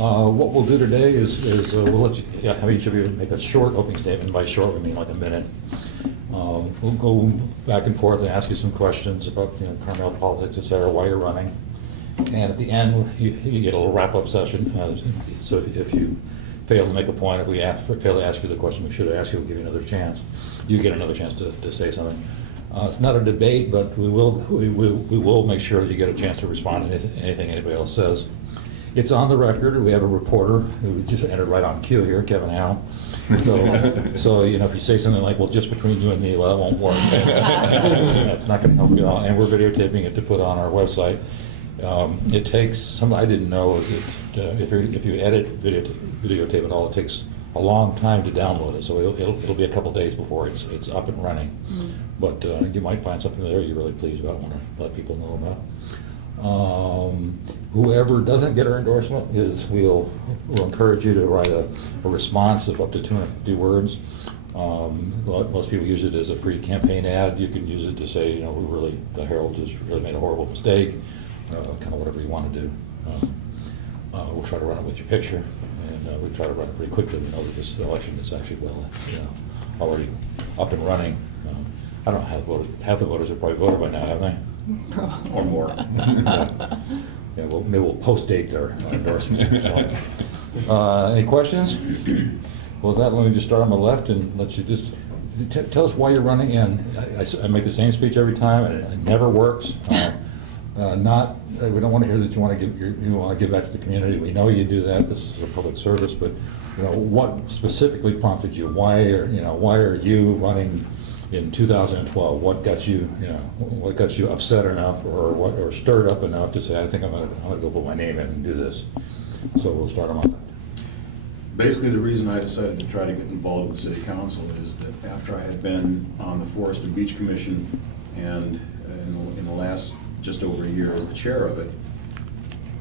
What we'll do today is we'll let you, have each of you make a short opening statement. By short, we mean like a minute. We'll go back and forth and ask you some questions about Carmel politics, et cetera, while you're running. And at the end, you get a little wrap-up session. So if you fail to make a point, if we fail to ask you the question we should ask you, we'll give you another chance. You get another chance to say something. It's not a debate, but we will make sure that you get a chance to respond to anything anybody else says. It's on the record. We have a reporter who just entered right on cue here, Kevin Howe. So if you say something like, "Well, just between you and me," well, that won't work. That's not going to help you out. And we're videotaping it to put on our website. It takes some. I didn't know is that if you edit videotape at all, it takes a long time to download it. So it'll be a couple days before it's up and running. Mm-hmm. But you might find something there you're really pleased about. Want to let people know about. Whoever doesn't get our endorsement we'll encourage you to write a response of up to 250 words. Most people use it as a free campaign ad. You can use it to say, the Herald has really made a horrible mistake, kind of whatever you want to do. We'll try to run it with your picture, and we try to run it pretty quickly. We know that this election is actually already up and running. I don't know, half the voters have probably voted by now, haven't they? Or more. Yeah, maybe we'll post-date their endorsement. Any questions? Well, let me just start on my left and let you just tell us why you're running. And I make the same speech every time, and it never works. We don't want to hear that you want to give back to the community. We know you do that. This is a public service, but what specifically prompted you? Why are you running in 2012? What got you upset enough, or stirred up enough to say, I think I'm gonna go put my name in and do this? So we'll start on my left. Basically, the reason I decided to try to get involved with the City Council is that after I had been on the Forest and Beach Commission and in the last just over a year as the chair of it,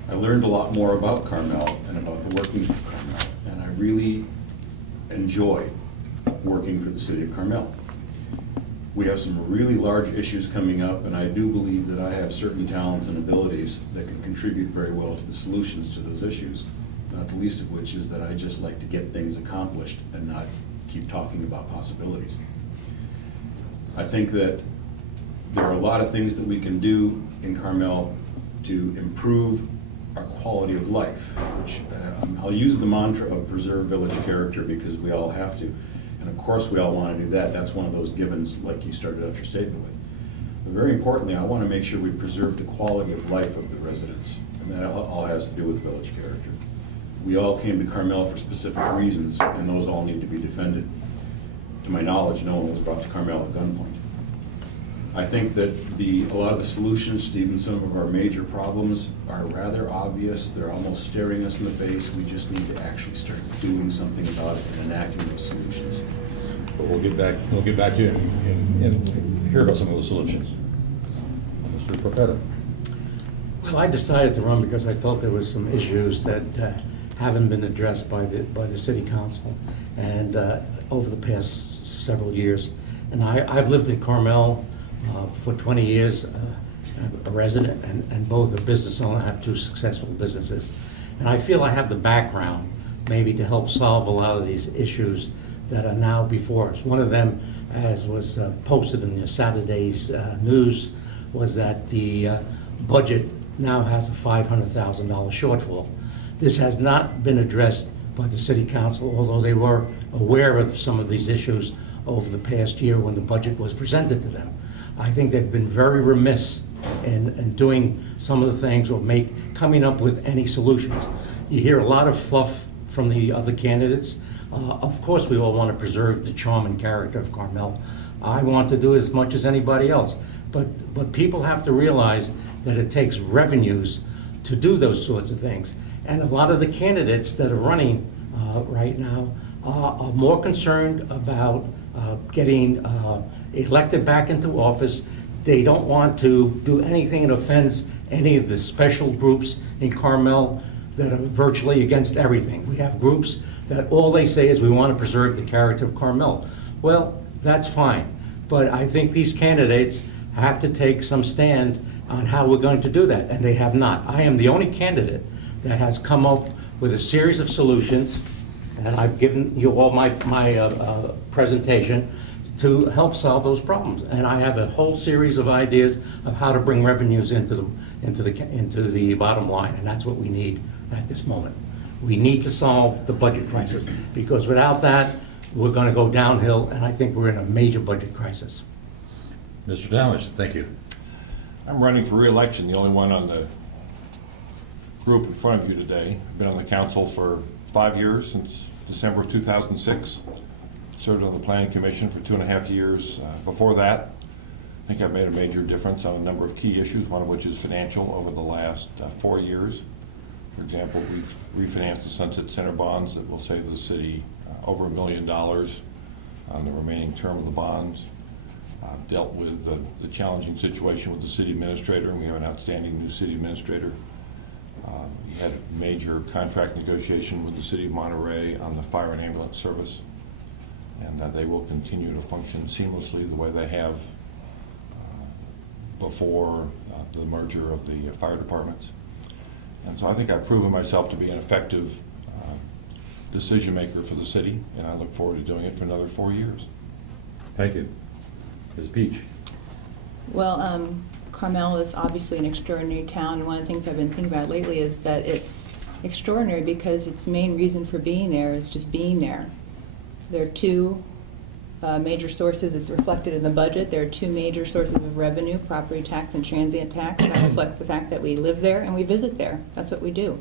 I learned a lot more about Carmel and about the workings of Carmel, and I really enjoy working for the City of Carmel. We have some really large issues coming up, and I do believe that I have certain talents and abilities that can contribute very well to the solutions to those issues, not the least of which is that I just like to get things accomplished and not keep talking about possibilities. I think that there are a lot of things that we can do in Carmel to improve our quality of life, which I'll use the mantra of preserve village character because we all have to. And of course we all want to do that. That's one of those givens like you started out your statement with. But very importantly, I want to make sure we preserve the quality of life of the residents. And that all has to do with village character. We all came to Carmel for specific reasons, and those all need to be defended. To my knowledge, no one was brought to Carmel at gunpoint. I think that a lot of the solutions to even some of our major problems are rather obvious. They're almost staring us in the face. We just need to actually start doing something about it and enacting those solutions. But we'll get back to you and hear about some of those solutions. Mr. Profeta. Well, I decided to run because I thought there was some issues that haven't been addressed by the City Council and over the past several years. And I've lived in Carmel for 20 years, a resident and both a business owner. I have two successful businesses. And I feel I have the background maybe to help solve a lot of these issues that are now before us. One of them, as was posted in the Saturday's news, was that the budget now has a $500,000 shortfall. This has not been addressed by the City Council, although they were aware of some of these issues over the past year when the budget was presented to them. I think they've been very remiss in doing some of the things or coming up with any solutions. You hear a lot of fluff from the other candidates. Of course, we all want to preserve the charm and character of Carmel. I want to do as much as anybody else. But people have to realize that it takes revenues to do those sorts of things. And a lot of the candidates that are running right now are more concerned about getting elected back into office. They don't want to do anything that offends any of the special groups in Carmel that are virtually against everything. We have groups that all they say is we want to preserve the character of Carmel. Well, that's fine, but I think these candidates have to take some stand on how we're going to do that, and they have not. I am the only candidate that has come up with a series of solutions, and I've given you all my presentation to help solve those problems. And I have a whole series of ideas of how to bring revenues into the bottom line, and that's what we need at this moment. We need to solve the budget crisis, because without that, we're going to go downhill, and I think we're in a major budget crisis. Mr. Dowers, thank you. I'm running for re-election, the only one on the group in front of you today. I've been on the council for 5 years, since December of 2006. Served on the Planning Commission for 2.5 years. Before that, I think I've made a major difference on a number of key issues, one of which is financial over the last 4 years. For example, we've refinanced the Sunset Center bonds that will save the city over $1 million on the remaining term of the bonds. Dealt with the challenging situation with the city administrator, and we have an outstanding new city administrator. We had a major contract negotiation with the city of Monterey on the fire and ambulance service, and they will continue to function seamlessly the way they have before the merger of the fire departments. And so I think I've proven myself to be an effective decision maker for the city, and I look forward to doing it for another 4 years. Thank you. Ms. Beach. Well, Carmel is obviously an extraordinary town. One of the things I've been thinking about lately is that it's extraordinary because its main reason for being there is just being there. There are two major sources. It's reflected in the budget. There are two major sources of revenue, property tax and transient tax. That reflects the fact that we live there and we visit there. That's what we do.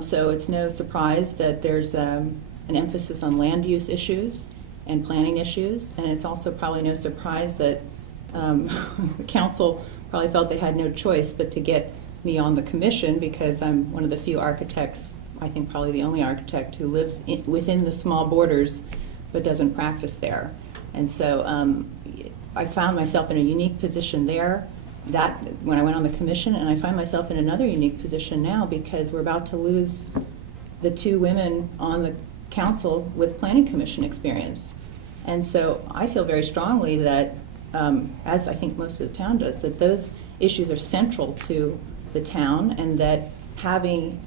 So it's no surprise that there's an emphasis on land use issues and planning issues, and it's also probably no surprise that the council probably felt they had no choice but to get me on the commission, because I'm one of the few architects, I think probably the only architect, who lives within the small borders but doesn't practice there. And so I found myself in a unique position there that when I went on the commission, and I find myself in another unique position now because we're about to lose the two women on the council with planning commission experience. And so I feel very strongly that, as I think most of the town does, that those issues are central to the town, and that having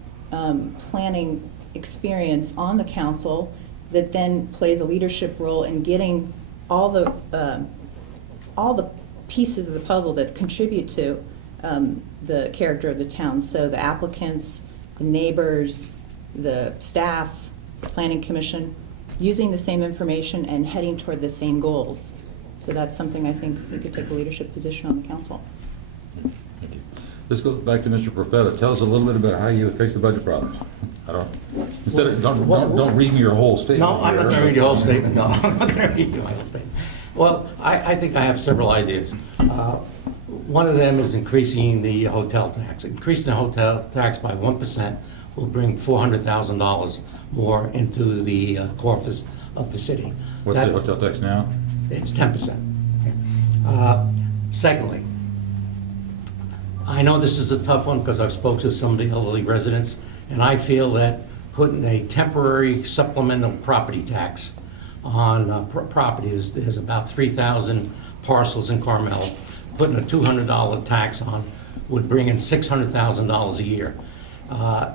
planning experience on the council that then plays a leadership role in getting all the pieces of the puzzle that contribute to the character of the town. So the applicants, the neighbors, the staff, the planning commission, using the same information and heading toward the same goals. So that's something I think we could take a leadership position on the council. Thank you. Let's go back to Mr. Profeta. Tell us a little bit about how you would fix the budget problems. Don't read me your whole statement. No, I'm not going to read your whole statement. No, I'm not going to read you my whole statement. Well, I think I have several ideas. One of them is increasing the hotel tax. Increasing the hotel tax by 1% will bring $400,000 more into the corpus of the city. What's the hotel tax now? It's 10%. Secondly, I know this is a tough one because I've spoken to some of the elderly residents, and I feel that putting a temporary supplemental property tax on property, there's about 3,000 parcels in Carmel, putting a $200 tax on would bring in $600,000 a year.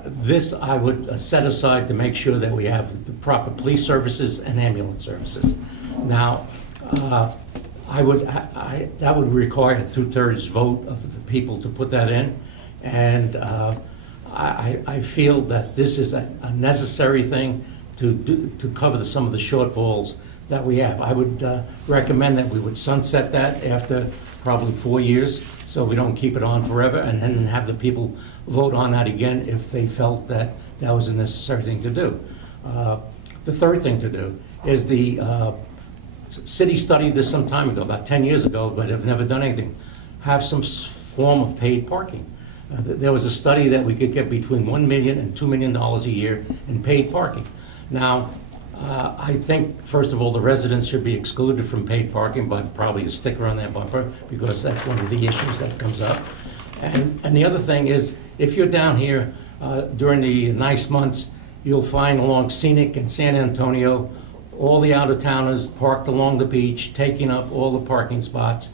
This I would set aside to make sure that we have the proper police services and ambulance services. Now, that would require a 2/3 vote of the people to put that in, and I feel that this is a necessary thing to cover some of the shortfalls that we have. I would recommend that we would sunset that after probably 4 years, so we don't keep it on forever, and then have the people vote on that again if they felt that that was a necessary thing to do. The third thing to do is the city studied this some time ago, about 10 years ago, but have never done anything. Have some form of paid parking. There was a study that we could get between $1 million and $2 million a year in paid parking. Now, I think, first of all, the residents should be excluded from paid parking by probably a sticker on their bumper, because that's one of the issues that comes up. And the other thing is, if you're down here during the nice months, you'll find along Scenic and San Antonio, all the out-of-towners parked along the beach, taking up all the parking spots.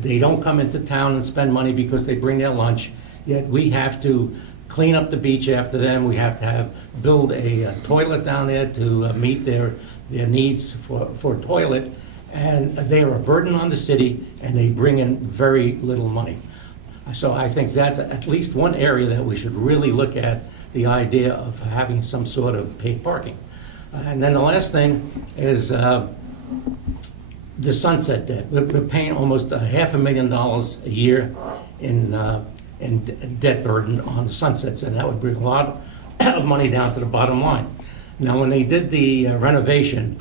They don't come into town and spend money because they bring their lunch, yet we have to clean up the beach after them. We have to build a toilet down there to meet their needs for a toilet. And they are a burden on the city, and they bring in very little money. So I think that's at least one area that we should really look at, the idea of having some sort of paid parking. And then the last thing is the sunset debt. We're paying almost $500,000 a year in debt burden on the sunsets, and that would bring a lot of money down to the bottom line. Now, when they did the renovation,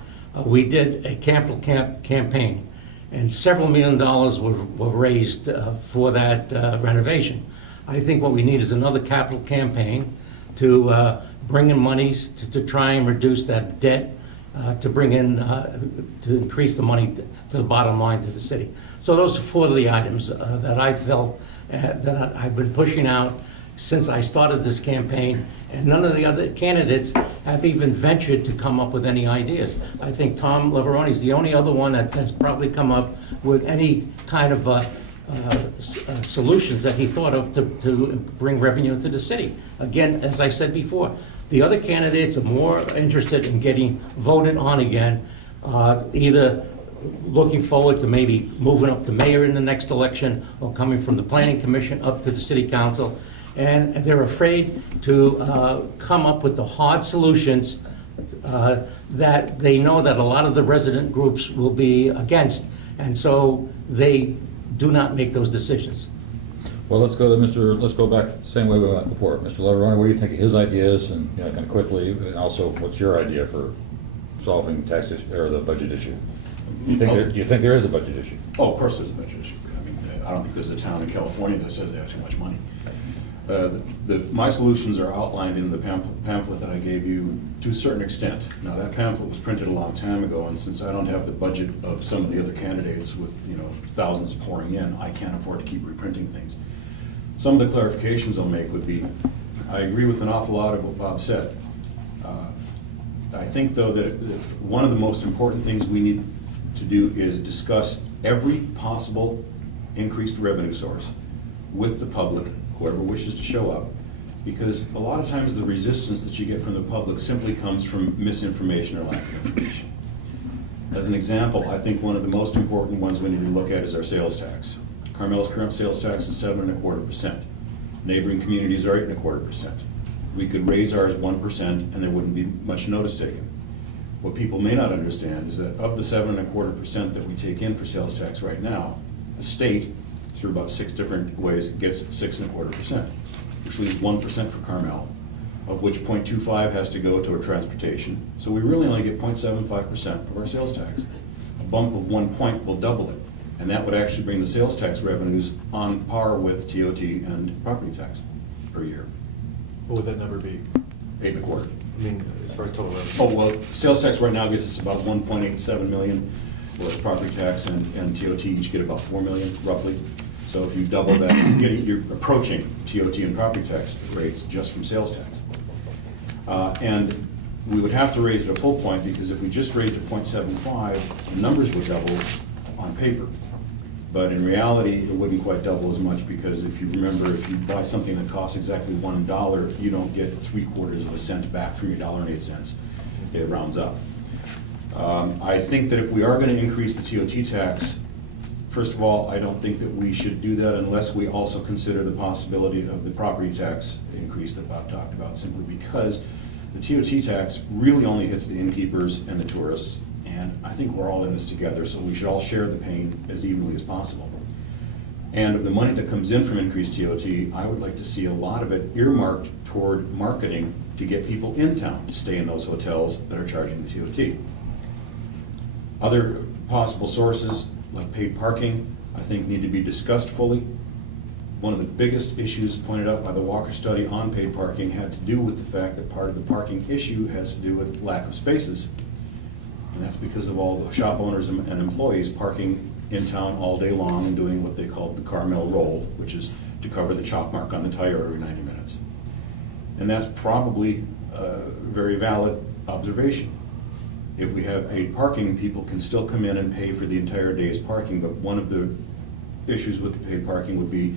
we did a campaign, and several $1 million were raised for that renovation. I think what we need is another capital campaign to bring in monies to try and reduce that debt, to bring in, to increase the money to the bottom line to the city. So those are 4 of the items that I felt that I've been pushing out since I started this campaign, and none of the other candidates have even ventured to come up with any ideas. I think Tom Lavarone is the only other one that has probably come up with any kind of solutions that he thought of to bring revenue into the city. Again, as I said before, the other candidates are more interested in getting voted on again, either looking forward to maybe moving up to mayor in the next election, or coming from the planning commission up to the city council. And they're afraid to come up with the hard solutions that they know that a lot of the resident groups will be against, and so they do not make those decisions. Well, let's go back the same way we went before. Mr. Lavarone, what do you think of his ideas, and kind of quickly, and also what's your idea for solving tax issue, or the budget issue? Do you think there is a budget issue? Oh, of course there's a budget issue. I mean, I don't think there's a town in California that says they have too much money. My solutions are outlined in the pamphlet that I gave you to a certain extent. Now, that pamphlet was printed a long time ago, and since I don't have the budget of some of the other candidates with, thousands pouring in, I can't afford to keep reprinting things. Some of the clarifications I'll make would be, I agree with an awful lot of what Bob said. I think, though, that one of the most important things we need to do is discuss every possible increased revenue source with the public, whoever wishes to show up, because a lot of times the resistance that you get from the public simply comes from misinformation or lack of information. As an example, I think one of the most important ones we need to look at is our sales tax. Carmel's current sales tax is 7.25%. Neighboring communities are 8.25%. We could raise ours 1% and there wouldn't be much notice taken. What people may not understand is that of the 7.25% that we take in for sales tax right now, the state, through about 6 different ways, gets 6.25%, which leaves 1% for Carmel, of which 0.25 has to go to our transportation. So we really only get 0.75% of our sales tax. A bump of 1 point will double it, and that would actually bring the sales tax revenues on par with TOT and property tax per year. What would that number be? 8.25. I mean, as far as total revenue? Oh, well, sales tax right now gives us about 1.87 million, whereas property tax and TOT each get about 4 million, roughly. So if you double that, you're approaching TOT and property tax rates just from sales tax. And we would have to raise it a full point, because if we just raised it 0.75, the numbers would double on paper. But in reality, it wouldn't quite double as much, because if you remember, if you buy something that costs exactly $1, you don't get 3/4 cent back from your $1.08. It rounds up. I think that if we are going to increase the TOT tax, first of all, I don't think that we should do that unless we also consider the possibility of the property tax increase that Bob talked about, simply because the TOT tax really only hits the innkeepers and the tourists, and I think we're all in this together, so we should all share the pain as evenly as possible. And of the money that comes in from increased TOT, I would like to see a lot of it earmarked toward marketing to get people in town to stay in those hotels that are charging the TOT. Other possible sources, like paid parking, I think need to be discussed fully. One of the biggest issues pointed out by the Walker study on paid parking had to do with the fact that part of the parking issue has to do with lack of spaces. And that's because of all the shop owners and employees parking in town all day long and doing what they call the Carmel roll, which is to cover the chalk mark on the tire every 90 minutes. And that's probably a very valid observation. If we have paid parking, people can still come in and pay for the entire day's parking, but one of the issues with the paid parking would be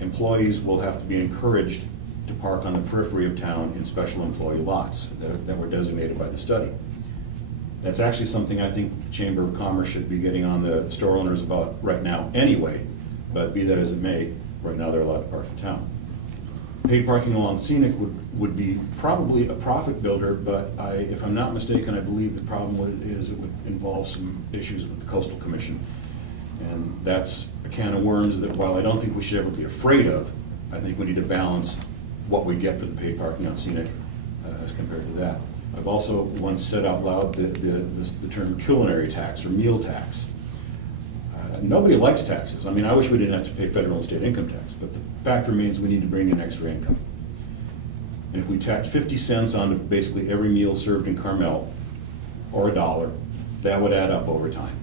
employees will have to be encouraged to park on the periphery of town in special employee lots that were designated by the study. That's actually something I think the Chamber of Commerce should be getting on the store owners about right now anyway, but be that as it may, right now they're allowed to park in town. Paid parking along Scenic would be probably a profit builder, but if I'm not mistaken, I believe the problem is it would involve some issues with the Coastal Commission. And that's a can of worms that, while I don't think we should ever be afraid of, I think we need to balance what we get for the paid parking on Scenic as compared to that. I've also once said out loud the term culinary tax or meal tax. Nobody likes taxes. I mean, I wish we didn't have to pay federal and state income tax, but the fact remains we need to bring in extra income. And if we tax 50 cents on basically every meal served in Carmel, or $1, that would add up over time.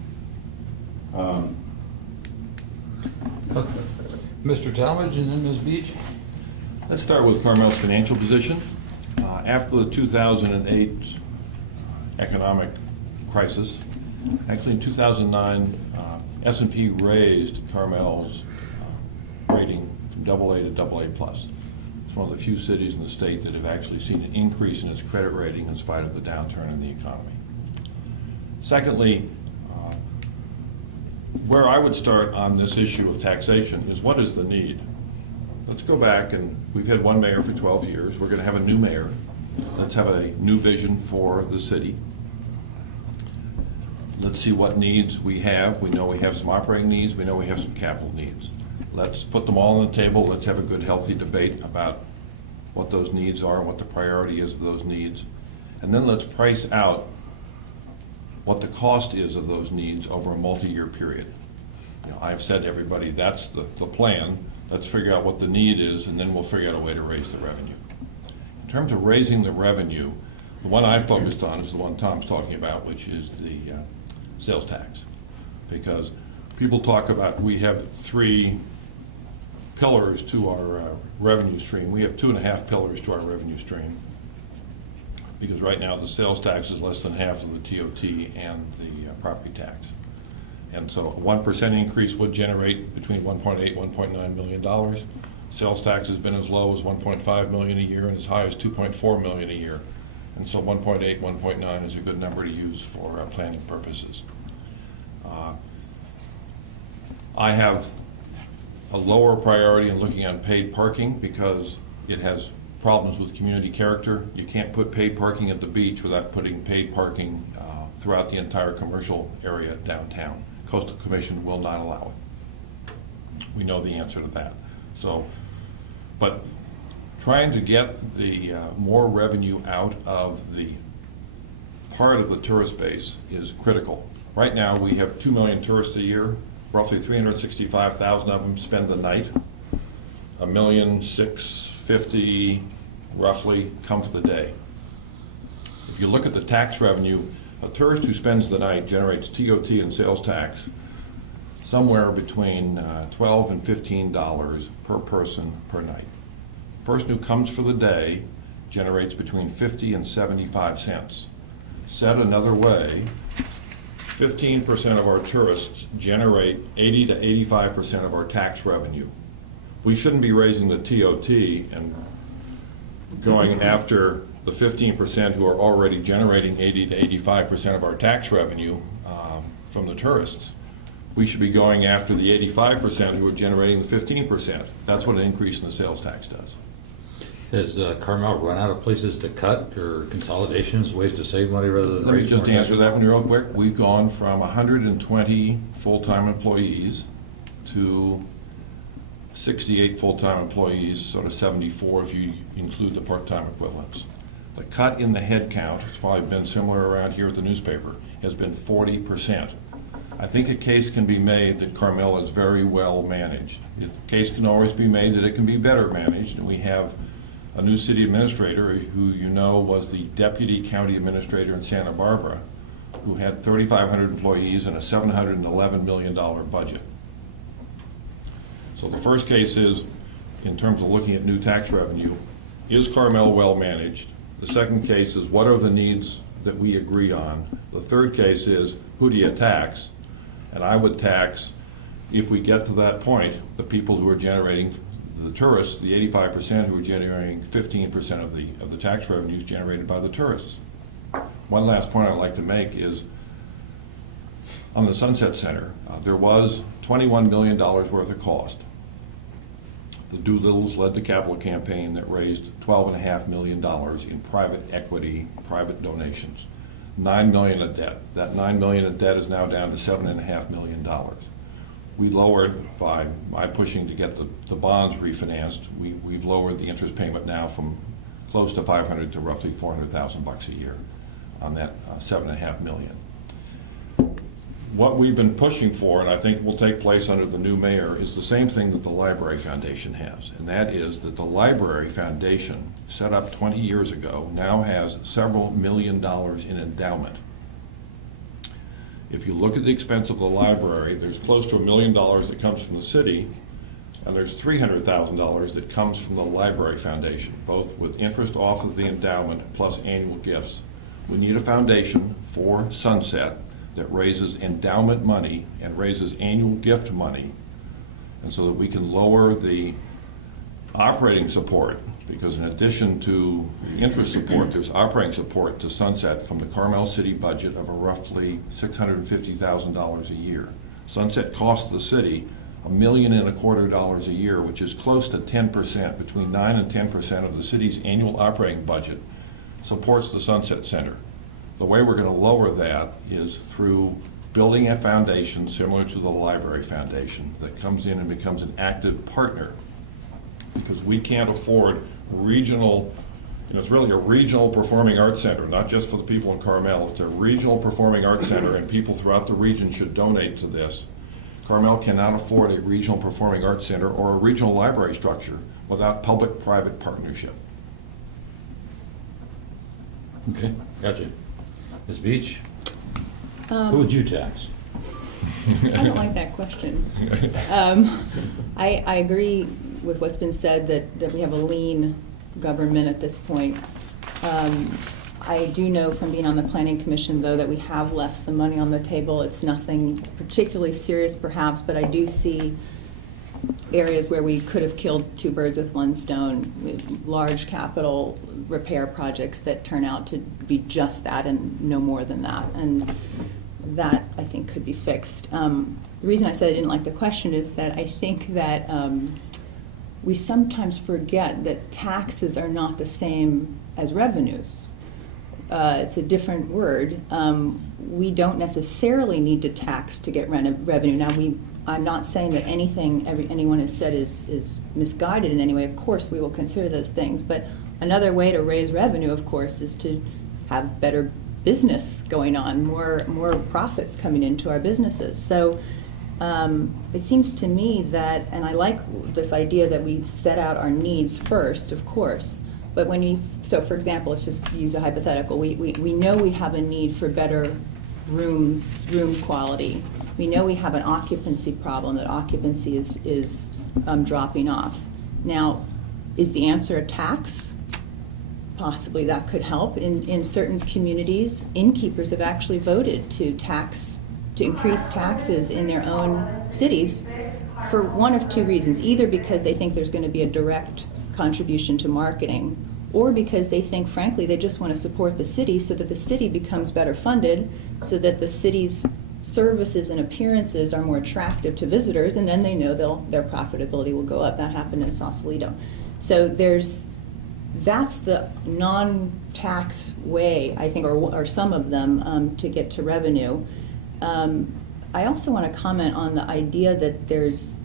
Mr. Talmadge and then Ms. Beach? Let's start with Carmel's financial position. After the 2008 economic crisis, actually in 2009, S&P raised Carmel's rating from AA to AA+. It's one of the few cities in the state that have actually seen an increase in its credit rating in spite of the downturn in the economy. Secondly, where I would start on this issue of taxation is, what is the need? Let's go back, and we've had one mayor for 12 years. We're going to have a new mayor. Let's have a new vision for the city. Let's see what needs we have. We know we have some operating needs. We know we have some capital needs. Let's put them all on the table. Let's have a good, healthy debate about what those needs are, what the priority is of those needs. And then let's price out what the cost is of those needs over a multi-year period. You know, I've said to everybody, that's the plan. Let's figure out what the need is, and then we'll figure out a way to raise the revenue. In terms of raising the revenue, the one I focused on is the one Tom's talking about, which is the sales tax. Because people talk about, we have 3 pillars to our revenue stream. We have 2.5 pillars to our revenue stream. Because right now the sales tax is less than half of the TOT and the property tax. And so a 1% increase would generate between $1.8 and $1.9 million. Sales tax has been as low as $1.5 million a year and as high as $2.4 million a year. And so 1.8, 1.9 is a good number to use for planning purposes. I have a lower priority in looking on paid parking because it has problems with community character. You can't put paid parking at the beach without putting paid parking throughout the entire commercial area downtown. Coastal Commission will not allow it. We know the answer to that. So, but trying to get the more revenue out of the part of the tourist base is critical. Right now, we have 2 million tourists a year. Roughly 365,000 of them spend the night. 1,650,000 roughly come for the day. If you look at the tax revenue, a tourist who spends the night generates TOT and sales tax somewhere between $12 and $15 per person per night. A person who comes for the day generates between 50 and 75 cents. Said another way, 15% of our tourists generate 80 to 85% of our tax revenue. We shouldn't be raising the TOT and going after the 15% who are already generating 80 to 85% of our tax revenue from the tourists. We should be going after the 85% who are generating the 15%. That's what an increase in the sales tax does. Has Carmel run out of places to cut or consolidations, ways to save money rather than Let me raise just more answer taxes? that one real quick. We've gone from 120 full-time employees to 68 full-time employees, sort of 74 if you include the part-time equivalents. The cut in the head count, it's probably been similar around here at the newspaper, has been 40%. I think a case can be made that Carmel is very well managed. The case can always be made that it can be better managed, and we have a new city administrator who you know was the deputy county administrator in Santa Barbara, who had 3,500 employees and a $711 million budget. So the first case is, in terms of looking at new tax revenue, is Carmel well managed? The second case is, what are the needs that we agree on? The third case is, who do you tax? And I would tax, if we get to that point, the people who are generating the tourists, the 85% who are generating 15% of the tax revenues generated by the tourists. One last point I'd like to make is on the Sunset Center, there was $21 million worth of cost. The Doolittles led the capital campaign that raised $12.5 million in private equity, private donations. $9 million of debt. That $9 million of debt is now down to $7.5 million. We lowered, by my pushing to get the bonds refinanced, we've lowered the interest payment now from close to $500,000 to roughly $400,000 a year on that $7.5 million. What we've been pushing for, and I think will take place under the new mayor, is the same thing that the Library Foundation has, and that is that the Library Foundation, set up 20 years ago, now has several $1 million in endowment. If you look at the expense of the library, there's close to $1 million that comes from the city, and there's $300,000 that comes from the Library Foundation, both with interest off of the endowment plus annual gifts. We need a foundation for Sunset that raises endowment money and raises annual gift money, and so that we can lower the operating support, because in addition to the interest support, there's operating support to Sunset from the Carmel City budget of a roughly $650,000 a year. Sunset costs the city $1.25 million a year, which is close to 10%, between 9 and 10% of the city's annual operating budget supports the Sunset Center. The way we're going to lower that is through building a foundation similar to the Library Foundation that comes in and becomes an active partner, because we can't afford regional, it's really a regional performing arts center, not just for the people in Carmel. It's a regional performing arts center, and people throughout the region should donate to this. Carmel cannot afford a regional performing arts center or a regional library structure without public-private partnership. Okay, gotcha. Ms. Beach, who would you tax? I don't like that question. I agree with what's been said, that we have a lean government at this point. I do know from being on the Planning Commission, though, that we have left some money on the table. It's nothing particularly serious, perhaps, but I do see areas where we could have killed two birds with one stone, with large capital repair projects that turn out to be just that and no more than that. And that, I think, could be fixed. The reason I said I didn't like the question is that I think that we sometimes forget that taxes are not the same as revenues. It's a different word. We don't necessarily need to tax to get revenue. Now, I'm not saying that anything anyone has said is misguided in any way. Of course, we will consider those things. But another way to raise revenue, of course, is to have better business going on, more profits coming into our businesses. So it seems to me that, and I like this idea that we set out our needs first, of course. But so for example, let's just use a hypothetical. We know we have a need for better room quality. We know we have an occupancy problem, that occupancy is dropping off. Now, is the answer a tax? Possibly that could help. In certain communities, innkeepers have actually voted to increase taxes in their own cities for one of two reasons. Either because they think there's going to be a direct contribution to marketing, or because they think, frankly, they just want to support the city so that the city becomes better funded, so that the city's services and appearances are more attractive to visitors, and then they know their profitability will go up. That happened in Sausalito. So that's the non-tax way, I think, or some of them, to get to revenue. I also want to comment on the idea that there's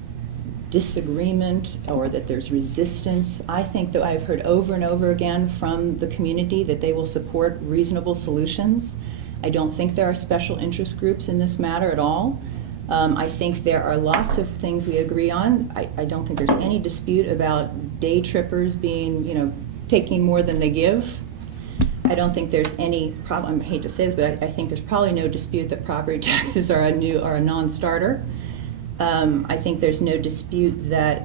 disagreement or that there's resistance. I think that I've heard over and over again from the community that they will support reasonable solutions. I don't think there are special interest groups in this matter at all. I think there are lots of things we agree on. I don't think there's any dispute about day trippers taking more than they give. I don't think there's any problem. I hate to say this, but I think there's probably no dispute that property taxes are a non-starter. I think there's no dispute that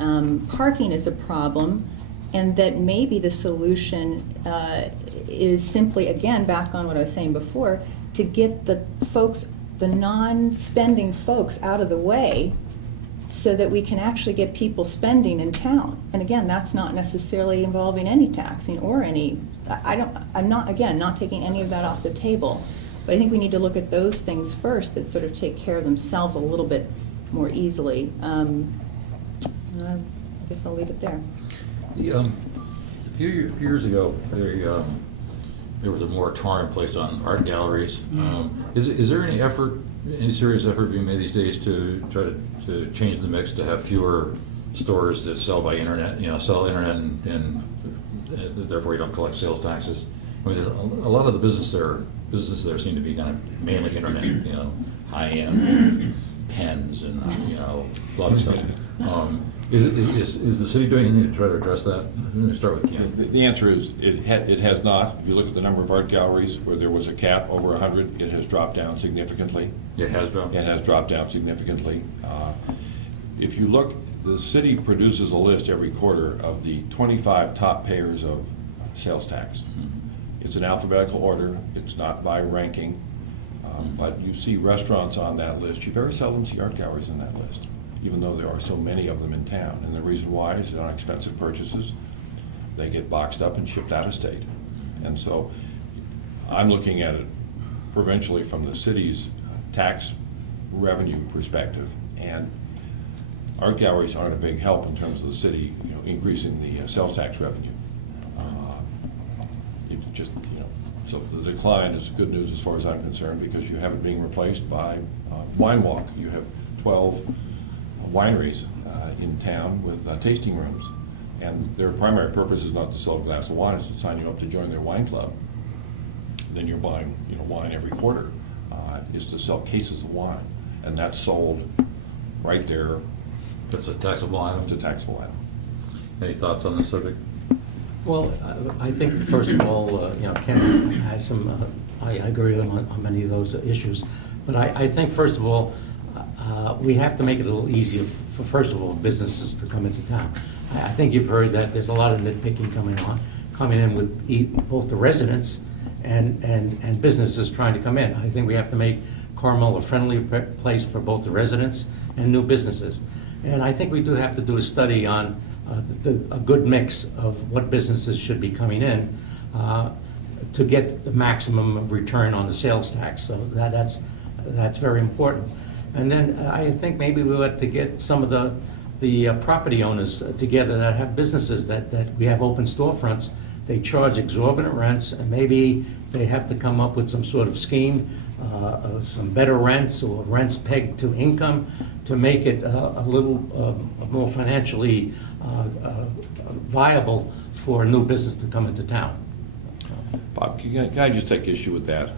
parking is a problem, and that maybe the solution is simply, again, back on what I was saying before, to get the non-spending folks out of the way so that we can actually get people spending in town. And again, that's not necessarily involving any taxing or any, I'm not taking any of that off the table. But I think we need to look at those things first that sort of take care of themselves a little bit more easily. I guess I'll leave it there. A few years ago, there was a moratorium placed on art galleries. Is there any effort, any serious effort being made these days to try to change the mix to have fewer stores that sell by internet, sell internet and therefore you don't collect sales taxes? I mean, a lot of the businesses there seem to be kind of mainly internet, high-end pens and, a lot of stuff. Is the city doing anything to try to address that? Let me start with Ken. The answer is it has not. If you look at the number of art galleries where there was a cap over 100, it has dropped down significantly. It has dropped? It has dropped down significantly. If you look, the city produces a list every quarter of the 25 top payers of sales tax. It's in alphabetical order. It's not by ranking. But you see restaurants on that list. You very seldom see art galleries in that list, even though there are so many of them in town. And the reason why is they're on expensive purchases. They get boxed up and shipped out of state. And so I'm looking at it provincially from the city's tax revenue perspective. And art galleries aren't a big help in terms of the city, increasing the sales tax revenue. It just, so the decline is good news as far as I'm concerned, because you have it being replaced by Wine Walk. You have 12 wineries in town with tasting rooms, and their primary purpose is not to sell a glass of wine, it's to sign you up to join their wine club. Then you're buying wine every quarter. Is to sell cases of wine, and that's sold right there. That's a taxable item? It's a taxable item. Any thoughts on this subject? Well, I think, first of all, Ken has some, I agree with him on many of those issues. But I think, first of all, we have to make it a little easier for, first of all, businesses to come into town. I think you've heard that there's a lot of nitpicking coming in with both the residents and businesses trying to come in. I think we have to make Carmel a friendly place for both the residents and new businesses. And I think we do have to do a study on a good mix of what businesses should be coming in to get the maximum return on the sales tax. So that's very important. And then I think maybe we ought to get some of the property owners together that have businesses that we have open storefronts. They charge exorbitant rents, and maybe they have to come up with some sort of scheme, some better rents or rents pegged to income to make it a little more financially viable for a new business to come into town. Bob, can I just take issue with that?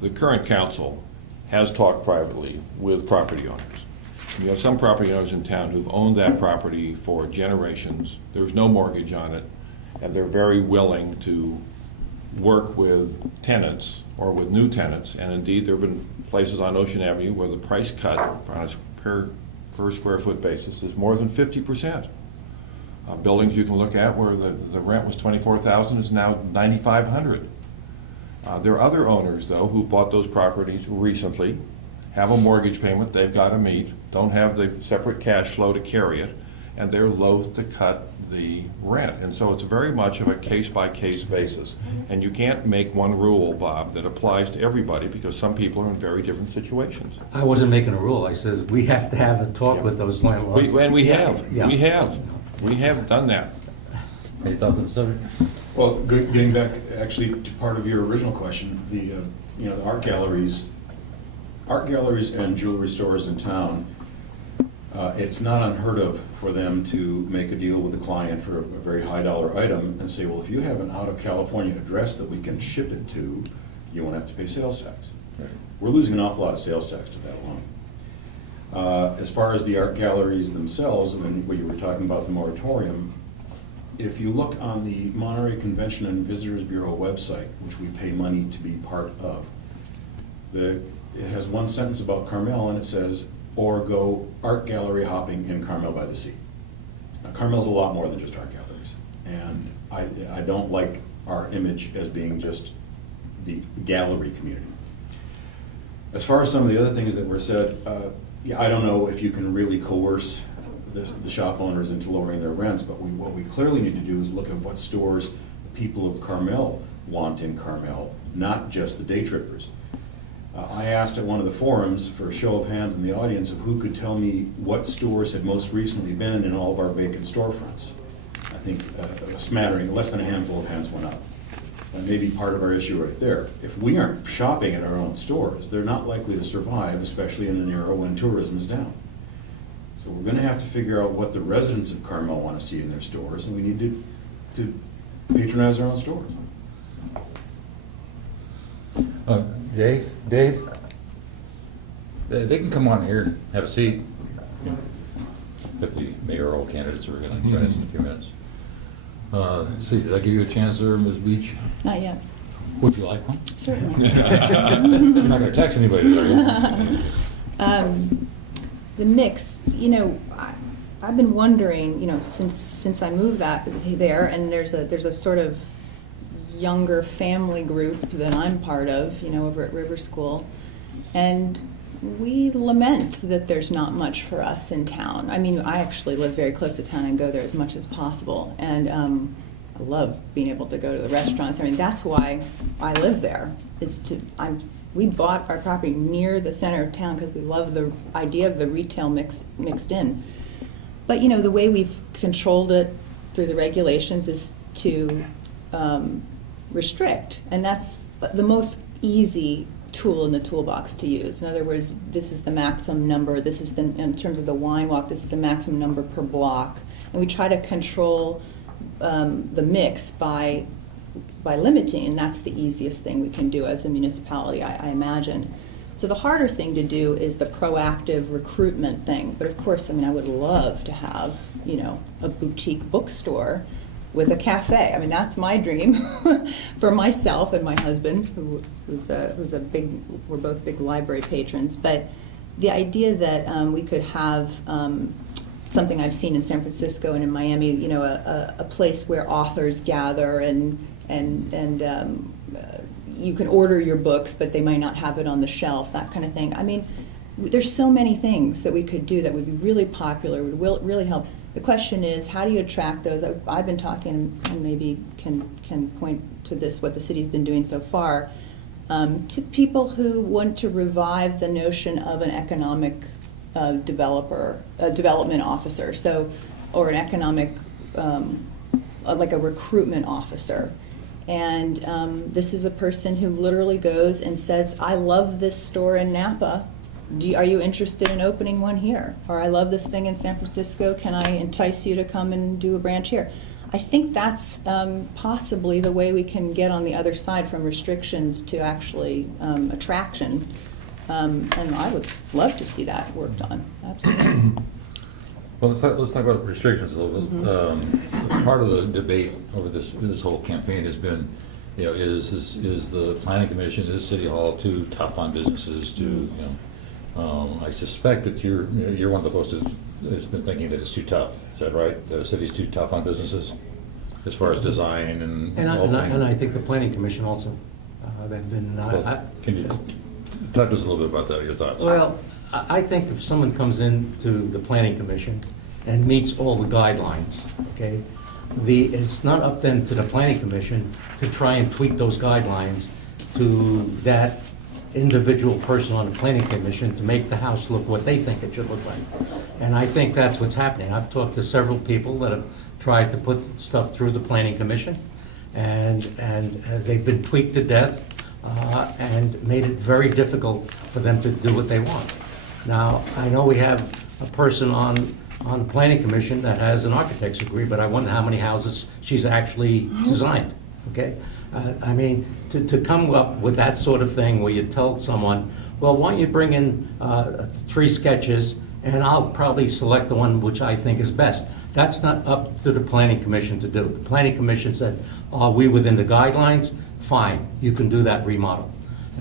The current council has talked privately with property owners. You have some property owners in town who've owned that property for generations. There's no mortgage on it, and they're very willing to work with tenants or with new tenants. And indeed, there have been places on Ocean Avenue where the price cut on a per square foot basis is more than 50%. Buildings you can look at where the rent was $24,000 is now $9,500. There are other owners, though, who bought those properties recently, have a mortgage payment they've got to meet, don't have the separate cash flow to carry it, and they're loath to cut the rent. And so it's very much of a case-by-case basis. And you can't make one rule, Bob, that applies to everybody, because some people are in very different situations. I wasn't making a rule. I says we have to have a talk with those landlords. We have. Yeah. We have done that. Any thoughts on the subject? Well, getting back actually to part of your original question, the art galleries and jewelry stores in town, it's not unheard of for them to make a deal with a client for a very high dollar item and say, well, if you have an out of California address that we can ship it to, you won't have to pay sales tax. Right. We're losing an awful lot of sales tax to that alone. As far as the art galleries themselves, when you were talking about the moratorium, if you look on the Monterey Convention and Visitors Bureau website, which we pay money to be part of, it has one sentence about Carmel, and it says, or go art gallery hopping in Carmel by the Sea. Now, Carmel's a lot more than just art galleries, and I don't like our image as being just the gallery community. As far as some of the other things that were said, Yeah, I don't know if you can really coerce the shop owners into lowering their rents, but what we clearly need to do is look at what stores the people of Carmel want in Carmel, not just the day trippers. I asked at one of the forums for a show of hands in the audience of who could tell me what stores had most recently been in all of our vacant storefronts. I think a smattering, less than a handful of hands went up. And maybe part of our issue right there. If we aren't shopping at our own stores, they're not likely to survive, especially in an era when tourism is down. So we're gonna have to figure out what the residents of Carmel wanna see in their stores, and we need to patronize our own stores. Dave, they can come on here and have a seat. If the mayoral candidates are going to join us in a few minutes. See, did I give you a chance there, Ms. Beach? Not yet. Would you like one? Certainly. You're not going to text anybody, are you? The mix, you know, I've been wondering, you know, since I moved there, and there's a sort of younger family group that I'm part of, you know, over at River School, and we lament that there's not much for us in town. I mean, I actually live very close to town and go there as much as possible, and I love being able to go to the restaurants. I mean, that's why I live there. We bought our property near the center of town because we love the idea of the retail mixed in. But you know, the way we've controlled it through the regulations is to restrict, and that's the most easy tool in the toolbox to use. In other words, this is the maximum number, this is in terms of the wine walk, this is the maximum number per block, and we try to control the mix by limiting, and that's the easiest thing we can do as a municipality, I imagine. So the harder thing to do is the proactive recruitment thing. But of course, I mean, I would love to have, you know, a boutique bookstore with a cafe. I mean, that's my dream for myself and my husband, who's a big, we're both big library patrons. But the idea that we could have something I've seen in San Francisco and in Miami, you know, a place where authors gather and you can order your books, but they might not have it on the shelf, that kind of thing. I mean, there's so many things that we could do that would be really popular, would really help. The question is, how do you attract those? I've been talking, and maybe can point to this, what the city's been doing so far, to people who want to revive the notion of an economic development officer, so, or an economic, like a recruitment officer. And this is a person who literally goes and says, I love this store in Napa. Are you interested in opening one here? Or I love this thing in San Francisco. Can I entice you to come and do a branch here? I think that's possibly the way we can get on the other side from restrictions to actually attraction. And I would love to see that worked on, absolutely. Well, let's talk about restrictions a little bit. Part of the debate over this whole campaign has been, you know, is the planning commission, is City Hall too tough on businesses? I suspect that you're one of the folks that's been thinking that it's too tough. Is that right? That the city's too tough on businesses as far as design and I think the planning commission also, they've been. Can you talk to us a little bit about that? Your thoughts? Well, I think if someone comes into the planning commission and meets all the guidelines, okay, it's not up then to the planning commission to try and tweak those guidelines to that individual person on the planning commission to make the house look what they think it should look like. And I think that's what's happening. I've talked to several people that have tried to put stuff through the planning commission, and they've been tweaked to death and made it very difficult for them to do what they want. Now, I know we have a person on the planning commission that has an architect's degree, but I wonder how many houses she's actually designed, okay? I mean, to come up with that sort of thing where you tell someone, well, why don't you bring in 3 sketches and I'll probably select the one which I think is best. That's not up to the planning commission to do. The planning commission said, are we within the guidelines? Fine, you can do that remodel.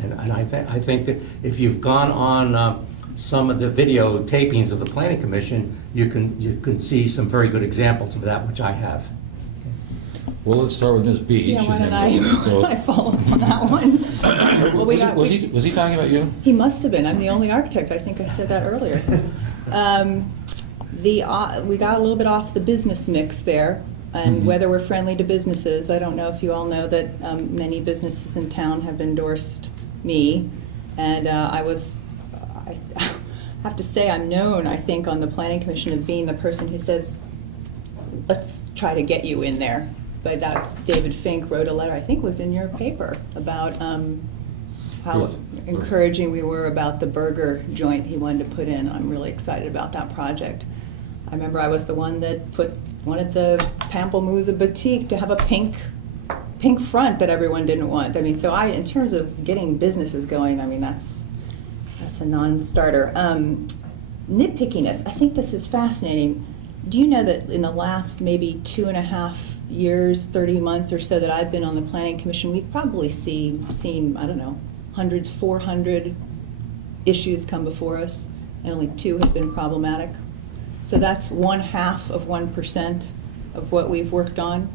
And I think that if you've gone on some of the video tapings of the planning commission, you can see some very good examples of that, which I have. Well, let's start with Ms. Beach. Yeah, why and don't then we'll I follow up on that one? Well, we got- Was he talking about you? He must have been. I'm the only architect. I think I said that earlier. We got a little bit off the business mix there, and whether we're friendly to businesses. I don't know if you all know that many businesses in town have endorsed me, and I have to say I'm known, I think, on the Planning Commission of being the person who says, let's try to get you in there. But that's, David Fink wrote a letter, I think was in your paper, about how Yes. encouraging we were about the burger joint he wanted to put in. I'm really excited about that project. I remember I was the one that wanted the Pamplemousse Boutique to have a pink front that everyone didn't want. I mean, so in terms of getting businesses going, I mean, that's a non-starter. Nitpickiness, I think this is fascinating. Do you know that in the last maybe 2.5 years, 30 months or so that I've been on the Planning Commission, we've probably seen, I don't know, 400 issues come before us, and only 2 have been problematic. So that's 1/2 of 1% of what we've worked on.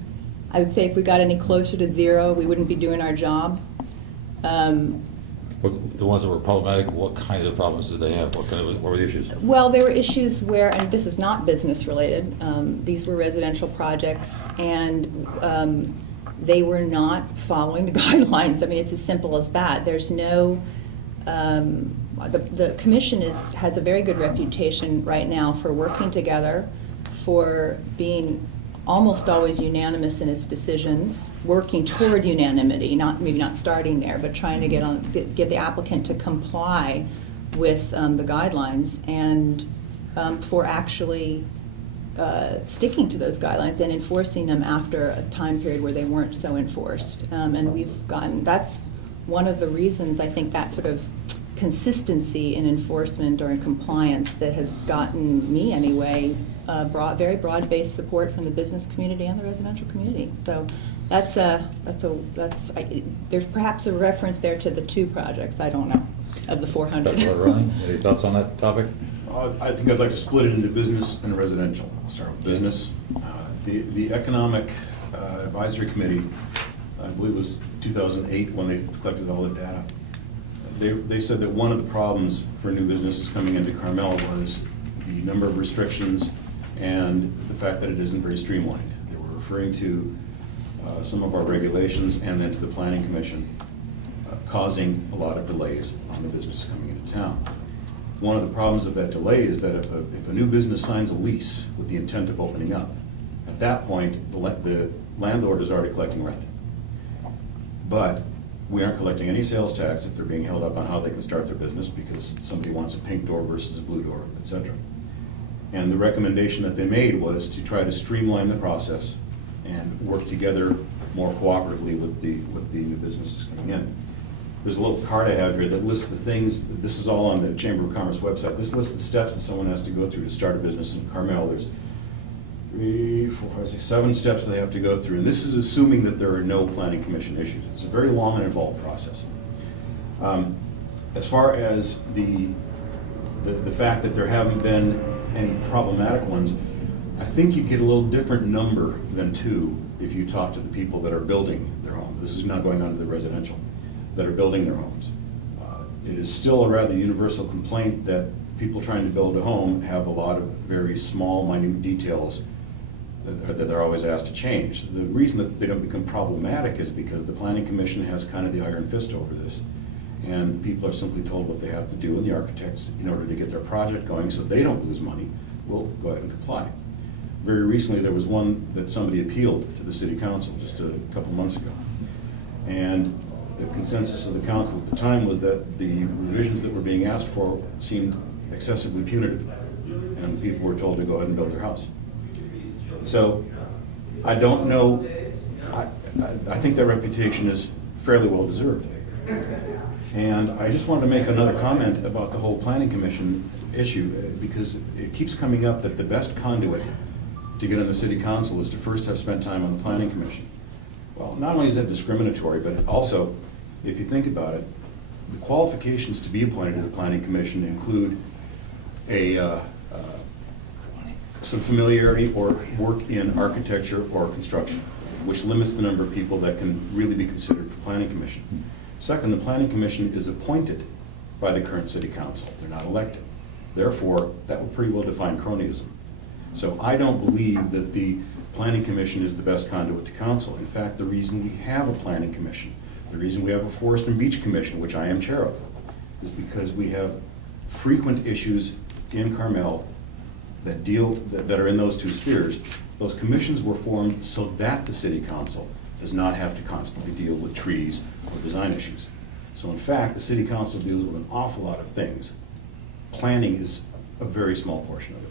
I would say if we got any closer to 0, we wouldn't be doing our job. The ones that were problematic, what kind of problems did they have? What were the issues? Well, there were issues where, and this is not business related, these were residential projects, and they were not following the guidelines. I mean, it's as simple as that. There's no, the commission has a very good reputation right now for working together, for being almost always unanimous in its decisions, working toward unanimity, maybe not starting there, but trying to get the applicant to comply with the guidelines, and for actually sticking to those guidelines and enforcing them after a time period where they weren't so enforced. And that's one of the reasons I think that sort of consistency in enforcement or in compliance that has gotten me anyway very broad-based support from the business community and the residential community. So there's perhaps a reference there to the 2 projects, I don't know, of the 400. Dr. Ronnie, any thoughts on that topic? I think I'd like to split it into business and residential. I'll start with business. The Economic Advisory Committee, I believe it was 2008 when they collected all the data, they said that one of the problems for new businesses coming into Carmel was the number of restrictions and the fact that it isn't very streamlined. They were referring to some of our regulations and then to the Planning Commission causing a lot of delays on the business coming into town. One of the problems of that delay is that if a new business signs a lease with the intent of opening up, at that point, the landlord is already collecting rent. But we aren't collecting any sales tax if they're being held up on how they can start their business because somebody wants a pink door versus a blue door, et cetera. And the recommendation that they made was to try to streamline the process and work together more cooperatively with the new businesses coming in. There's a little card I have here that lists the things, this is all on the Chamber of Commerce website. This lists the steps that someone has to go through to start a business in Carmel. There's 3, 4, 5, 6, 7 steps they have to go through. And this is assuming that there are no Planning Commission issues. It's a very long and involved process. As far as the fact that there haven't been any problematic ones, I think you'd get a little different number than 2 if you talk to the people that are building their homes. This is not going on to the residential, that are building their homes. It is still a rather universal complaint that people trying to build a home have a lot of very small, minute details that they're always asked to change. The reason that they don't become problematic is because the Planning Commission has kind of the iron fist over this. And people are simply told what they have to do, and the architects, in order to get their project going so they don't lose money, will go ahead and comply. Very recently, there was one that somebody appealed to the City Council just a couple months ago. And the consensus of the council at the time was that the revisions that were being asked for seemed excessively punitive, and people were told to go ahead and build their house. So I don't know, I think their reputation is fairly well deserved. And I just wanted to make another comment about the whole Planning Commission issue, because it keeps coming up that the best conduit to get on the City Council is to first have spent time on the Planning Commission. Well, not only is that discriminatory, but also, if you think about it, the qualifications to be appointed to the Planning Commission include some familiarity or work in architecture or construction, which limits the number of people that can really be considered for Planning Commission. Second, the planning commission is appointed by the current city council. They're not elected. Therefore, that would pretty well define cronyism. So I don't believe that the planning commission is the best conduit to council. In fact, the reason we have a planning commission, the reason we have a forest and beach commission, which I am chair of, is because we have frequent issues in Carmel that are in those two spheres. Those commissions were formed so that the city council does not have to constantly deal with trees or design issues. So in fact, the city council deals with an awful lot of things. Planning is a very small portion of it.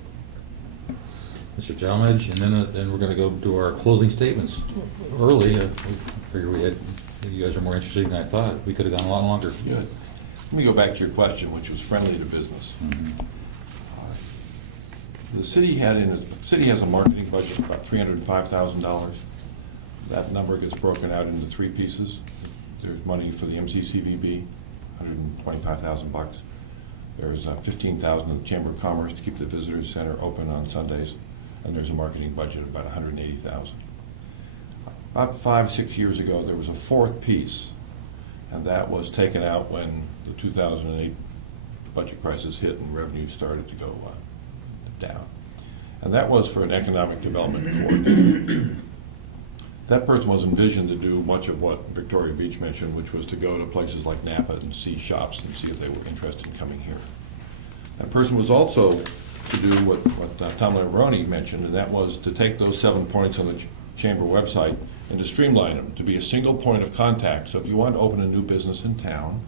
Mr. Talmadge, and then we're going to go do our closing statements early. I figured you guys are more interested than I thought. We could have gone a lot longer. Good. Let me go back to your question, which was friendly to business. The city has a marketing budget of about $305,000. That number gets broken out into three pieces. There's money for the MCCVB, $125,000. There's $15,000 in the Chamber of Commerce to keep the Visitors Center open on Sundays, and there's a marketing budget of about $180,000. About 5-6 years ago, there was a fourth piece, and that was taken out when the 2008 budget crisis hit and revenue started to go down. And that was for an economic development coordinator. That person was envisioned to do much of what Victoria Beach mentioned, which was to go to places like Napa and see shops and see if they were interested in coming here. That person was also to do what Tom Lambroni mentioned, and that was to take those 7 points on the Chamber website and to streamline them, to be a single point of contact. So if you want to open a new business in town,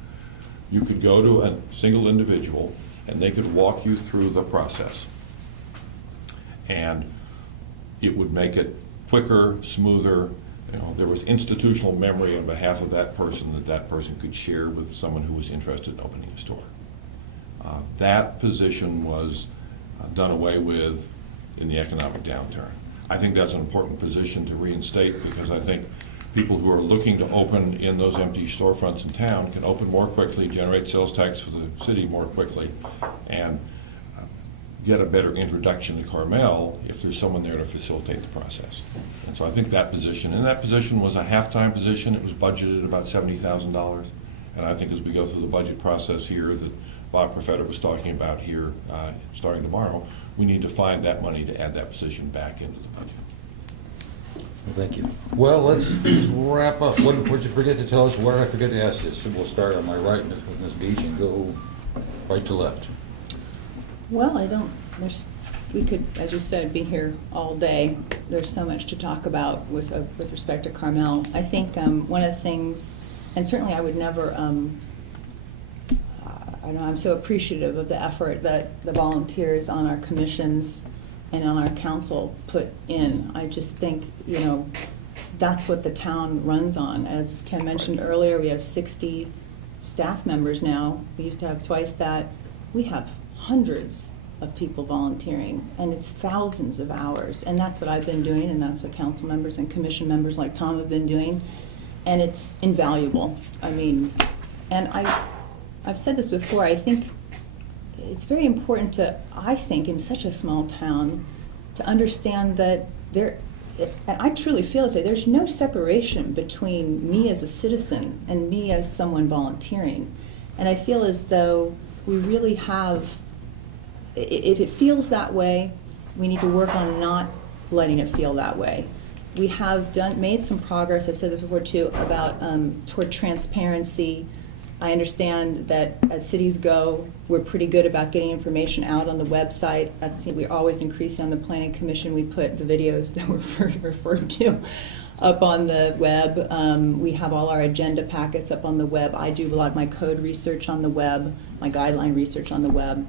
you could go to a single individual and they could walk you through the process. And it would make it quicker, smoother. There was institutional memory on behalf of that person could share with someone who was interested in opening a store. That position was done away with in the economic downturn. I think that's an important position to reinstate, because I think people who are looking to open in those empty storefronts in town can open more quickly, generate sales tax for the city more quickly, and get a better introduction to Carmel if there's someone there to facilitate the process. And so I think that position was a half-time position. It was budgeted about $70,000. And I think as we go through the budget process here that Bob Profeta was talking about here starting tomorrow, we need to find that money to add that position back into the budget. Well, thank you. Well, let's wrap up. What did you forget to tell us? What did I forget to ask you? So we'll start on my right with Ms. Beach and go right to left. Well, we could, as you said, be here all day. There's so much to talk about with respect to Carmel. I think one of the things, and certainly I would never, I'm so appreciative of the effort that the volunteers on our commissions and on our council put in. I just think, that's what the town runs on. As Ken mentioned earlier, we have 60 staff members now. We used to have twice that. We have hundreds of people volunteering, and it's thousands of hours, and that's what I've been doing, and that's what council members and commission members like Tom have been doing, and it's invaluable. And I've said this before, I think it's very important in such a small town, to understand that and I truly feel this way, there's no separation between me as a citizen and me as someone volunteering. And I feel as though we really have, if it feels that way, we need to work on not letting it feel that way. We have made some progress, I've said this before too, about toward transparency. I understand that as cities go, we're pretty good about getting information out on the website. We're always increasing on the Planning Commission. We put the videos that were referred to up on the web. We have all our agenda packets up on the web. I do a lot of my code research on the web, my guideline research on the web.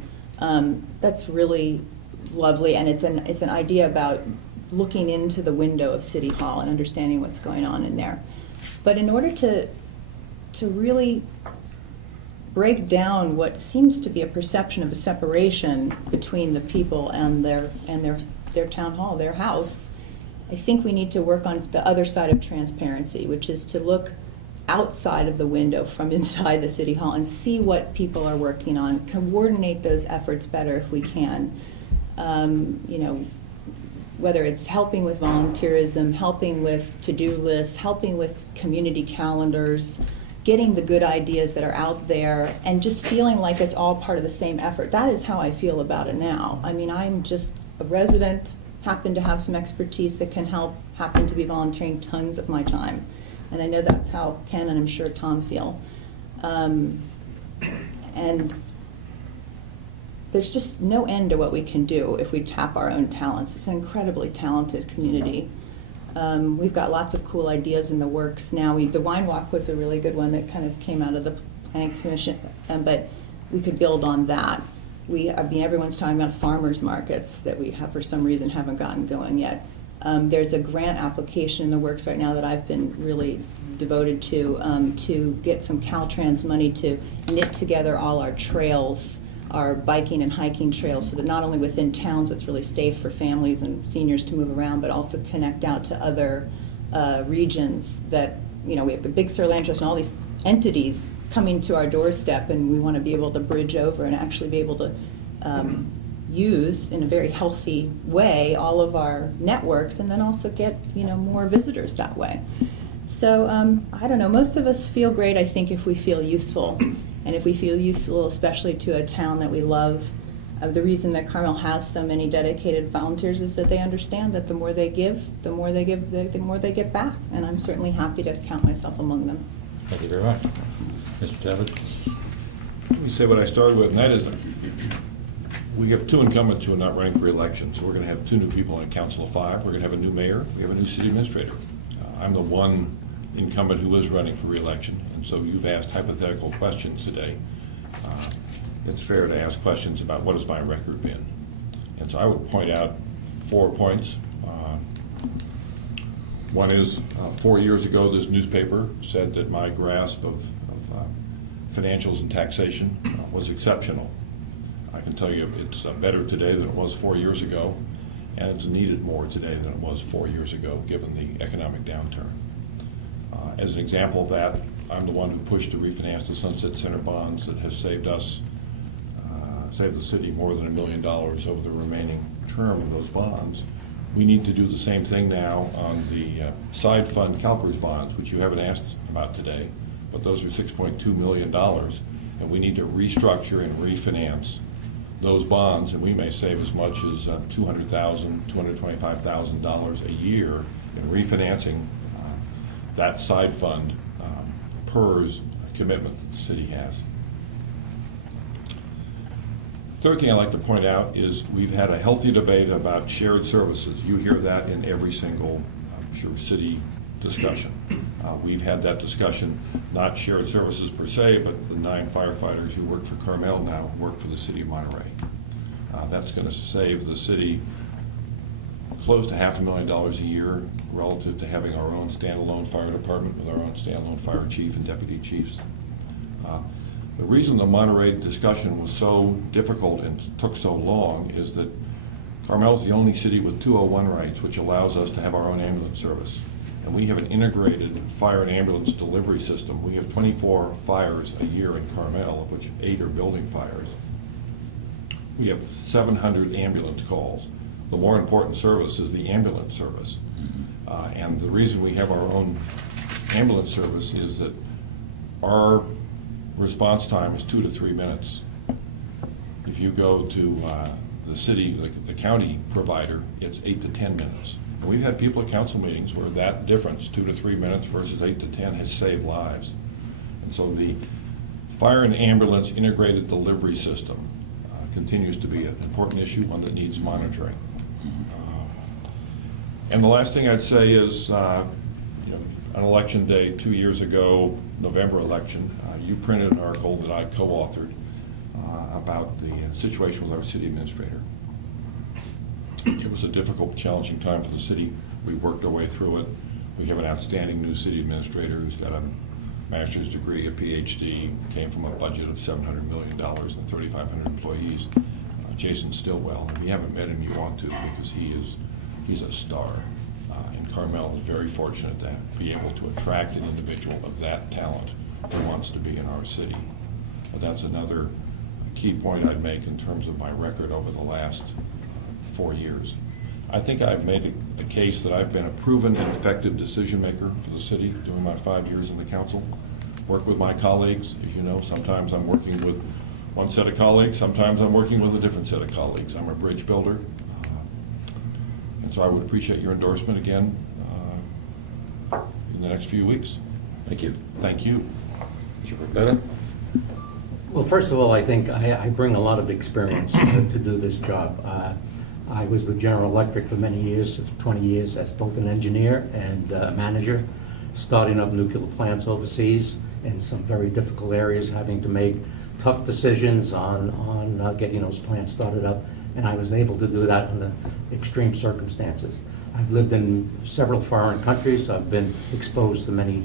That's really lovely, and it's an idea about looking into the window of City Hall and understanding what's going on in there. But in order to really break down what seems to be a perception of a separation between the people and their town hall, their house, I think we need to work on the other side of transparency, which is to look outside of the window from inside the City Hall and see what people are working on, coordinate those efforts better if we can. Whether it's helping with volunteerism, helping with to-do lists, helping with community calendars, getting the good ideas that are out there and just feeling like it's all part of the same effort. That is how I feel about it now. I mean, I'm just a resident, happen to have some expertise that can help, happen to be volunteering tons of my time. And I know that's how Ken and I'm sure Tom feel. And there's just no end to what we can do if we tap our own talents. It's an incredibly talented community. We've got lots of cool ideas in the works now. The wine walk was a really good one that kind of came out of the planning commission, but we could build on that. I mean, everyone's talking about farmers markets that we have, for some reason, haven't gotten going yet. There's a grant application in the works right now that I've been really devoted to get some Caltrans money to knit together all our trails, our biking and hiking trails, so that not only within towns it's really safe for families and seniors to move around, but also connect out to other regions that, you know, we have the Big Sur Land Trust and all these entities coming to our doorstep, and we want to be able to bridge over and actually be able to use in a very healthy way all of our networks, and then also get, you know, more visitors that way. So I don't know, most of us feel great, I think, if we feel useful. And if we feel useful, especially to a town that we love. The reason that Carmel has so many dedicated volunteers is that they understand that the more they give, the more they get back. And I'm certainly happy to count myself among them. Thank you very much. Mr. David? Let me say what I started with, and that is, we have two incumbents who are not running for re-election, so we're going to have two new people on a council of 5. We're going to have a new mayor. We have a new city administrator. I'm the one incumbent who is running for re-election, and so you've asked hypothetical questions today. It's fair to ask questions about what has my record been. And so I would point out 4 points. One is, 4 years ago, this newspaper said that my grasp of financials and taxation was exceptional. I can tell you it's better today than it was 4 years ago, and it's needed more today than it was 4 years ago, given the economic downturn. As an example of that, I'm the one who pushed to refinance the Sunset Center bonds that has saved us, saved the city more than $1 million over the remaining term of those bonds. We need to do the same thing now on the side fund CalPERS bonds, which you haven't asked about today, but those are $6.2 million, and we need to restructure and refinance those bonds, and we may save as much as $200,000, $225,000 a year in refinancing that side fund PERS commitment that the city has. Third thing I'd like to point out is we've had a healthy debate about shared services. You hear that in every single, I'm sure, city discussion. We've had that discussion, not shared services per se, but the 9 firefighters who work for Carmel now work for the city of Monterey. That's going to save the city close to $500,000 a year relative to having our own standalone fire department with our own standalone fire chief and deputy chiefs. The reason the Monterey discussion was so difficult and took so long is that Carmel is the only city with 201 rights, which allows us to have our own ambulance service. And we have an integrated fire and ambulance delivery system. We have 24 fires a year in Carmel, of which 8 are building fires. We have 700 ambulance calls. The more important service is the ambulance service. And the reason we have our own ambulance service is that our response time is 2 to 3 minutes. If you go to the city, the county provider, it's 8 to 10 minutes. And we've had people at council meetings where that difference, 2 to 3 minutes versus 8 to 10, has saved lives. And so the fire and ambulance integrated delivery system continues to be an important issue, one that needs monitoring. And the last thing I'd say is, on election day 2 years ago, November election, you printed an article that I co-authored about the situation with our city administrator. It was a difficult, challenging time for the city. We worked our way through it. We have an outstanding new city administrator who's got a master's degree, a PhD, came from a budget of $700 million and 3,500 employees. Jason Stillwell, if you haven't met him, you ought to, because he's a star. And Carmel is very fortunate to be able to attract an individual of that talent who wants to be in our city. But that's another key point I'd make in terms of my record over the last 4 years. I think I've made a case that I've been a proven and effective decision maker for the city during my 5 years in the council. work with my colleagues. As you know, sometimes I'm working with one set of colleagues, sometimes I'm working with a different set of colleagues. I'm a bridge builder. And so I would appreciate your endorsement again in the next few weeks. Thank you. Thank you. Mr. Profeta? Well, first of all, I think I bring a lot of experience to do this job. I was with General Electric for many years, 20 years, as both an engineer and a manager, starting up nuclear plants overseas in some very difficult areas, having to make tough decisions on getting those plants started up, and I was able to do that under extreme circumstances. I've lived in several foreign countries. I've been exposed to many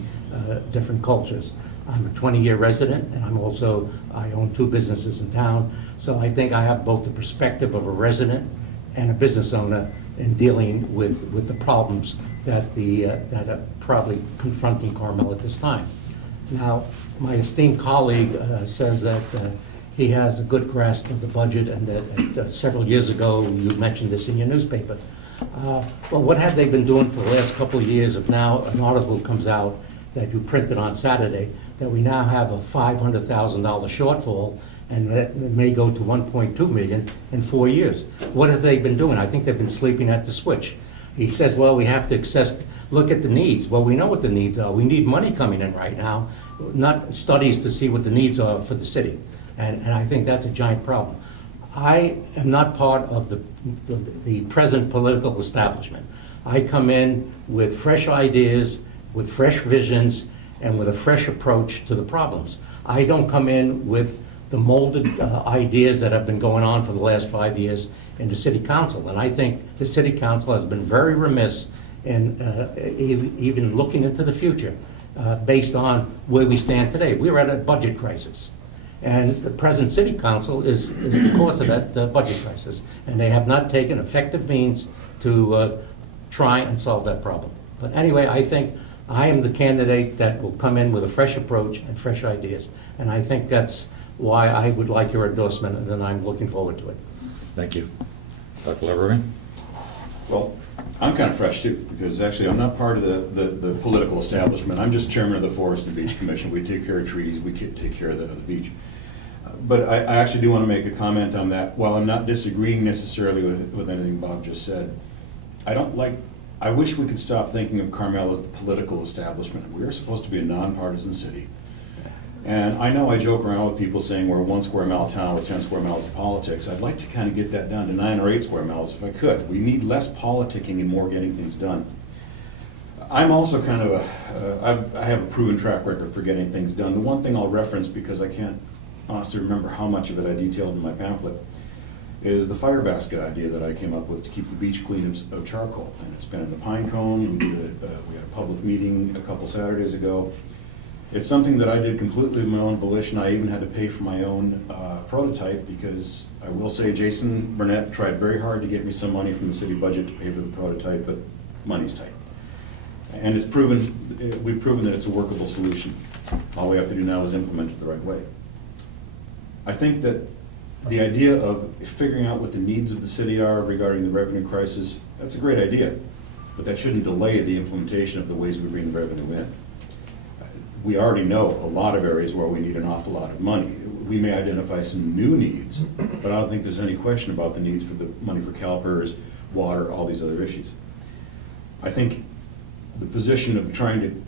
different cultures. I'm a 20-year resident, and I own 2 businesses in town, so I think I have both the perspective of a resident and a business owner in dealing with the problems that are probably confronting Carmel at this time. Now, my esteemed colleague says that he has a good grasp of the budget, and that several years ago, you mentioned this in your newspaper. Well, what have they been doing for the last couple of years if now an article comes out that you printed on Saturday that we now have a $500,000 shortfall and that it may go to 1.2 million in 4 years? What have they been doing? I think they've been sleeping at the switch. He says, well, we have to look at the needs. Well, we know what the needs are. We need money coming in right now, not studies to see what the needs are for the city. And I think that's a giant problem. I am not part of the present political establishment. I come in with fresh ideas, with fresh visions, and with a fresh approach to the problems. I don't come in with the molded ideas that have been going on for the last 5 years in the city council. And I think the city council has been very remiss in even looking into the future based on where we stand today. We're at a budget crisis. And the present city council is the cause of that budget crisis. And they have not taken effective means to try and solve that problem. But anyway, I think I am the candidate that will come in with a fresh approach and fresh ideas. And I think that's why I would like your endorsement, and then I'm looking forward to it. Thank you. Dr. Leverman? Well, I'm kind of fresh too, because actually I'm not part of the political establishment. I'm just chairman of the Forest and Beach Commission. We take care of trees, we take care of the beach. But I actually do want to make a comment on that. While I'm not disagreeing necessarily with anything Bob just said, I wish we could stop thinking of Carmel as the political establishment. We're supposed to be a nonpartisan city. And I know I joke around with people saying we're a 1 square mile town with 10 square miles of politics. I'd like to kind of get that down to 9 or 8 square miles if I could. We need less politicking and more getting things done. I'm also kind of I have a proven track record for getting things done. The one thing I'll reference, because I can't honestly remember how much of it I detailed in my pamphlet, is the fire basket idea that I came up with to keep the beach clean of charcoal. And it's been in the pine cone. We had a public meeting a couple Saturdays ago. It's something that I did completely of my own volition. I even had to pay for my own prototype, because I will say Jason Burnett tried very hard to get me some money from the city budget to pay for the prototype, but money's tight. And we've proven that it's a workable solution. All we have to do now is implement it the right way. I think that the idea of figuring out what the needs of the city are regarding the revenue crisis, that's a great idea, but that shouldn't delay the implementation of the ways we bring the revenue in. We already know a lot of areas where we need an awful lot of money. We may identify some new needs, but I don't think there's any question about the needs for the money for CalPERS, water, all these other issues. I think the position of trying to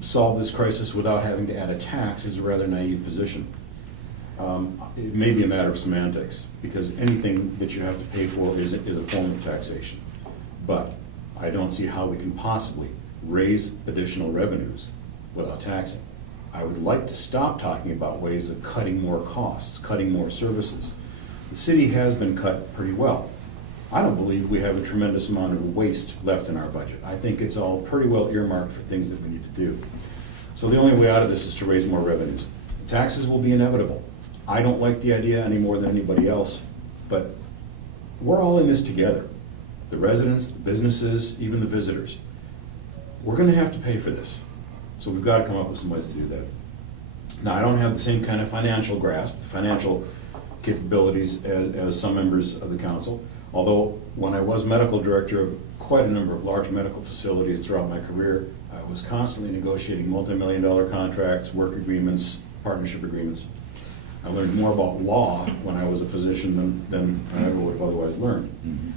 solve this crisis without having to add a tax is a rather naive position. It may be a matter of semantics, because anything that you have to pay for is a form of taxation. But I don't see how we can possibly raise additional revenues without taxing. I would like to stop talking about ways of cutting more costs, cutting more services. The city has been cut pretty well. I don't believe we have a tremendous amount of waste left in our budget. I think it's all pretty well earmarked for things that we need to do. So the only way out of this is to raise more revenues. Taxes will be inevitable. I don't like the idea any more than anybody else, but we're all in this together. The residents, the businesses, even the visitors. We're going to have to pay for this. So we've got to come up with some ways to do that. Now, I don't have the same kind of financial grasp, financial capabilities as some members of the council. Although, when I was medical director of quite a number of large medical facilities throughout my career, I was constantly negotiating multi-million-dollar contracts, work agreements, partnership agreements. I learned more about law when I was a physician than I ever would have otherwise learned.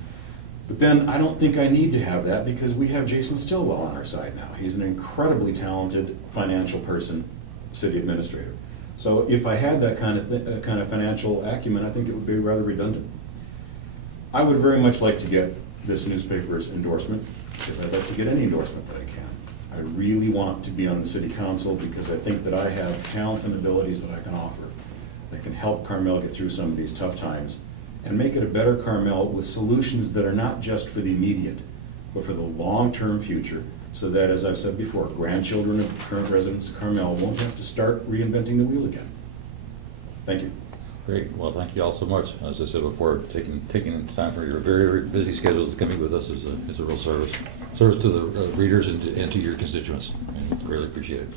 But then I don't think I need to have that because we have Jason Stillwell on our side now. He's an incredibly talented financial person, city administrator. So if I had that kind of financial acumen, I think it would be rather redundant. I would very much like to get this newspaper's endorsement, because I'd like to get any endorsement that I can. I really want to be on the city council because I think that I have talents and abilities that I can offer that can help Carmel get through some of these tough times and make it a better Carmel with solutions that are not just for the immediate, but for the long-term future, so that, as I've said before, grandchildren of current residents of Carmel won't have to start reinventing the wheel again. Thank you. Great, well, thank you all so much. As I said before, taking the time from your very, very busy schedule to come meet with us is a real service to the readers and to your constituents, and greatly appreciate it.